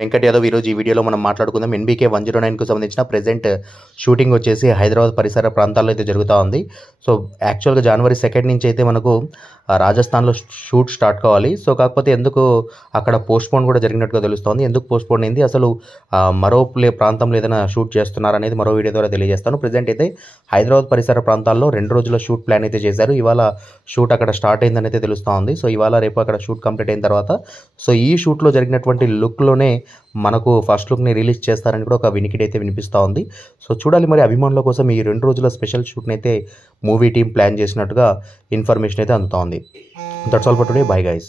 వెంకట్ యాదవ్ ఈరోజు ఈ వీడియోలో మనం మాట్లాడుకుందాం. ఎన్బీకే 109కు సంబంధించిన ప్రెజెంట్ షూటింగ్ వచ్చేసి హైదరాబాద్ పరిసర ప్రాంతాల్లో అయితే జరుగుతూ ఉంది. సో యాక్చువల్గా జనవరి 2 నుంచి అయితే మనకు రాజస్థాన్లో షూట్ స్టార్ట్ కావాలి. సో కాకపోతే ఎందుకు అక్కడ పోస్ట్పోన్ కూడా జరిగినట్టుగా తెలుస్తోంది. ఎందుకు పోస్ట్పోన్ అయింది, అసలు మరో ప్రాంతంలో ఏదైనా షూట్ చేస్తున్నారనేది మరో వీడియో ద్వారా తెలియజేస్తాను. ప్రెజెంట్ అయితే హైదరాబాద్ పరిసర ప్రాంతాల్లో 2 రోజుల షూట్ ప్లాన్ అయితే చేశారు. ఇవాళ షూట్ అక్కడ స్టార్ట్ అయిందని అయితే తెలుస్తూ ఉంది. సో ఇవాళ రేపు అక్కడ షూట్ కంప్లీట్ అయిన తర్వాత సో ఈ షూట్లో జరిగినటువంటి లుక్లోనే మనకు ఫస్ట్ లుక్ని రిలీజ్ చేస్తారని కూడా ఒక వినికిడి అయితే వినిపిస్తూ ఉంది. సో చూడాలి మరి అభిమానుల కోసం ఈ 2 రోజుల స్పెషల్ షూట్ని అయితే మూవీ టీం ప్లాన్ చేసినట్టుగా ఇన్ఫర్మేషన్ అయితే అందుతూ ఉంది. That's all for today. Bye guys.